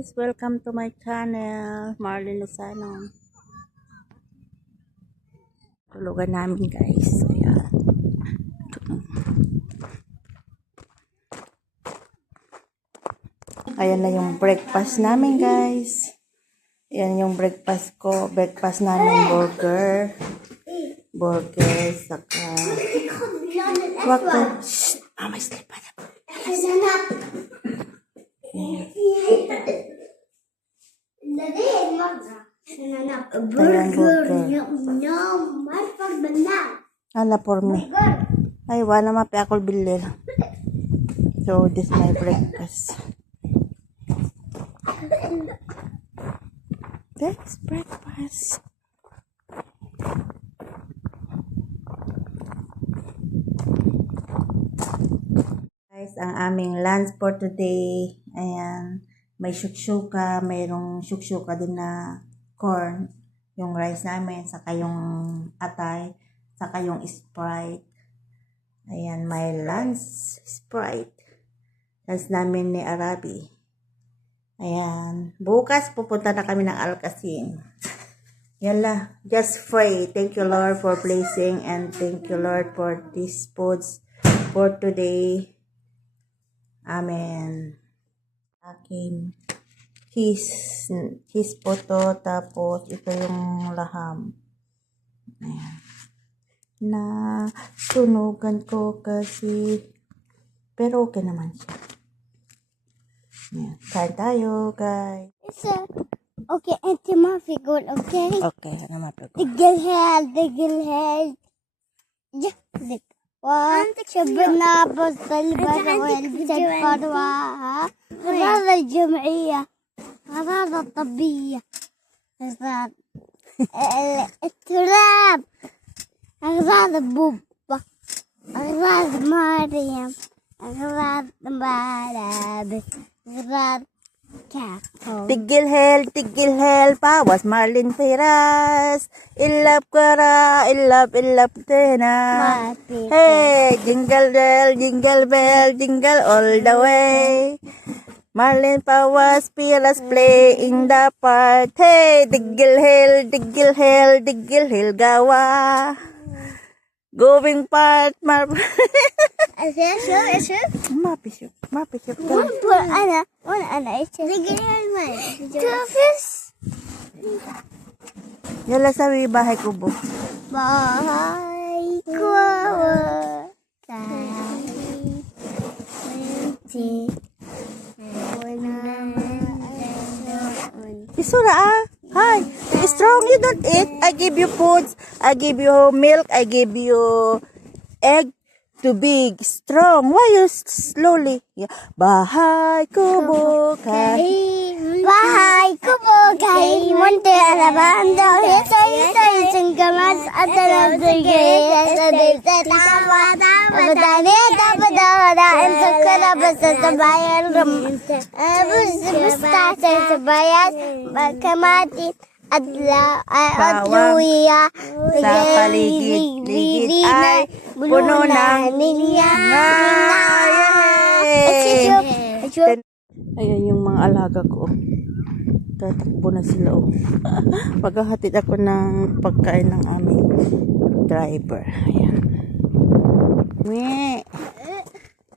guys, welcome to my channel, Marlene Lozano. Tulugan namin guys. Ayan na yung breakfast namin guys. Ayan yung breakfast ko. Breakfast namin burger. Burger, saka water. Shh! May sleep pa na. Ala for me. Ay, wala mapi ako bilil. So, this is my breakfast. That's breakfast. Guys, ang aming lunch for today. Ayan. May syukshuka, mayroong syukshuka din na corn, yung rice namin, saka yung atay, saka yung Sprite. Ayan, may lunch, Sprite. Lunch namin ni Arabi. Ayan, bukas pupunta na kami ng Alcacin. Yala, just pray. Thank you Lord for blessing and thank you Lord for these foods for today. Amen. Akin cheese po to, tapos ito yung laham. Ayan. Na sunugan ko kasi pero okay naman siya. Ayan. Kain tayo guys. Okay, انت ما في قول اوكي. Okay, ano mapagod. دق الهيل جهزك وشبنا بالطلبة والبس الفروة أغراض الجمعية أغراض الطبية أغراض التراب أغراض بوبا أغراض مريم أغراض ملابس أغراض كاكو Tigil hell, pawas Marlene Peras. Ilap kara, ilap tena. Hey, jingle bell, jingle all the way. Marlene Pawas Peras playing the part. Hey, tigil hell, gawa. Going part, أشوف mapisyo. وأنا إيش شوفس Yala sabi bahay ko bu. باي كو Isura Hi. Strong you don't eat. I give you foods. I give you milk. I give you egg. Too big, strong. Why you slowly? Yeah. Bahay kubo kay. bahay ko po kay Monte Alabando. Ito isang gamas at alam sa gaya sa dito. Abadani at abadawarain sa kalabas sa bayan. Basta sa bayan. Kamati at luya. Sa paligid ay puno ng niya. Ayan yung mga alaga ko. Tatakbo na sila. Paghahatid ako ng pagkain ng aming driver. Ayan.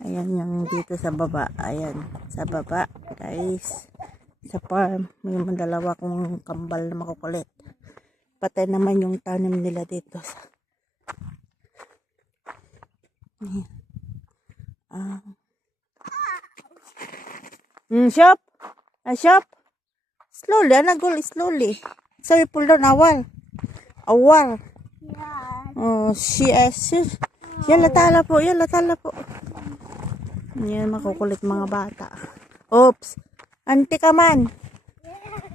Ayan yung dito sa baba. Ayan. Sa baba. Guys. Sa farm. May dalawa kong kambal na makukulit. Patay naman yung tanim nila dito. Ayan. Shop. Shop. Slowly. Anagol. Slowly. So we pull down awal. Oh, Yala tala po. Yan, makukulit mga bata. Oops. Auntie ka man.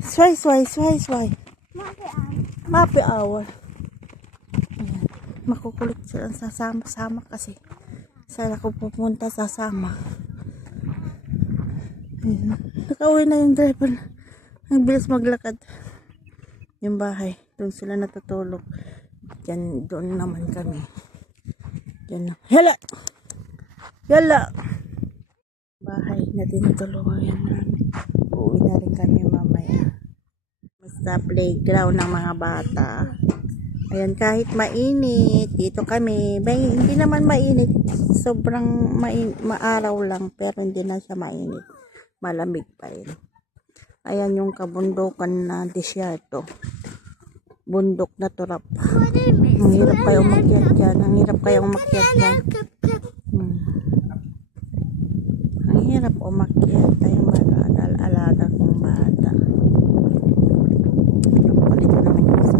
Sway. Mapi awal. Ayan. Makukulit sila sasama kasi. Saan ako pupunta sasama. Ayan. Nakauwi na yung driver. Ang bilis maglakad. Yung bahay. Doon sila natutulog. Doon naman kami. Yan. Yala! Bahay na tinutulungan namin. Uuwi na rin kami. sa playground ng mga bata. Ayan, kahit mainit, dito kami, hindi naman mainit, sobrang maaraw lang, pero hindi na siya mainit. Malamig pa rin. Ayan yung kabundukan na disyerto. Bundok na turap. Ang hirap kayo umakyat dyan. Ang hirap kayo umakyat dyan. Ang hirap umakyat. Tayong alaga kong bata. Palit ko naman yung isa.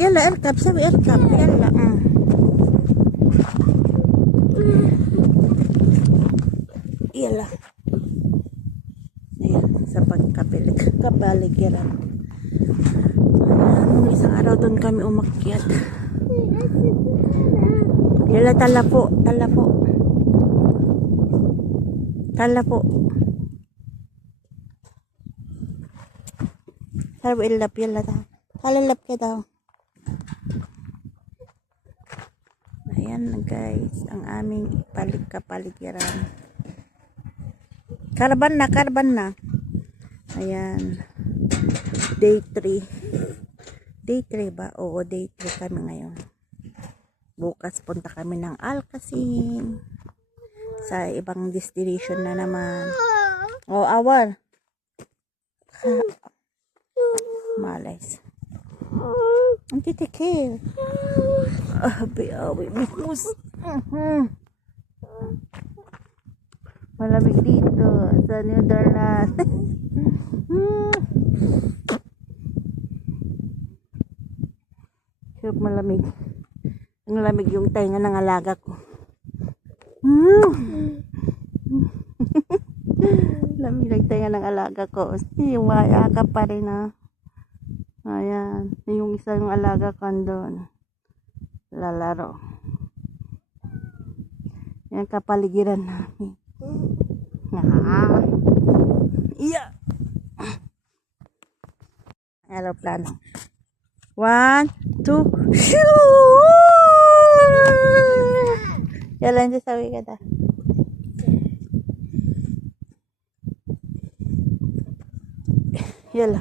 Yala, erkap. Sabi erkap. Yala. Yala. Ayan, sa kapaligiran. Nung isang araw doon kami umakyat. Yala, tala po. Sabi ilap, yala daw. Talalap ka daw. Ayan guys, ang aming kapaligiran. Karban na. Ayan. Day 3. Day 3 ba? Oo, day 3 kami ngayon. Bukas punta kami ng Alcacin. Sa ibang destination na naman. Oh, awar. Malays. Ang titikil. Awi, bikus. Malamig dito sa Netherlands. Hirap malamig. Ang lamig yung tainga ng alaga ko. Lamig ng tainga ng alaga ko. Yung mayaka pa rin na. Ayan. Yung isa yung alaga ko doon. Lalaro. Yan kapaligiran namin. Yeah. Aeroplano. 1, 2, shoot! Jalan sa sawi ka ta. Yala.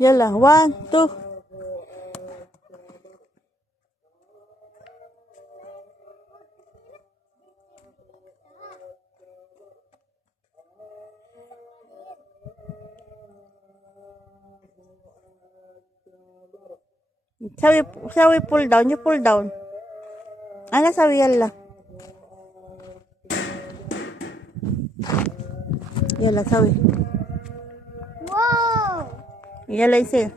1, 2. Sawi pull down. You pull down. Ano sawi yala? Yala sawi. Wow! Yala isi.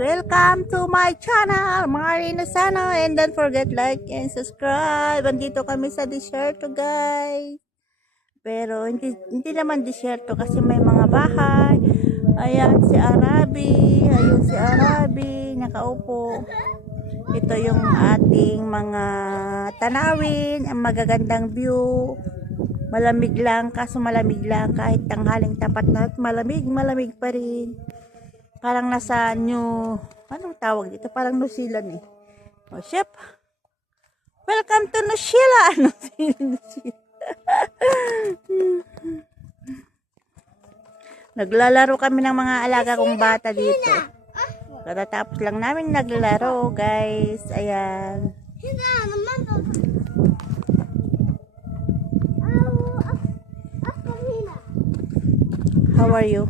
Welcome to my channel, Marina Sana, and don't forget like and subscribe. Andito kami sa desierto, guys. Pero hindi naman desierto kasi may mga bahay. Ayan si Arabi. Ayun si Arabi. Nakaupo. Ito yung ating mga tanawin. Ang magagandang view. Malamig lang. Kaso malamig lang. Kahit tanghaling tapat na. Malamig pa rin. Parang nasa anong tawag dito? Parang New Zealand eh. O, ship. Welcome to New Zealand. New Zealand. Naglalaro kami ng mga alaga kong bata dito. Katatapos lang namin naglaro, guys. Ayan. How are you?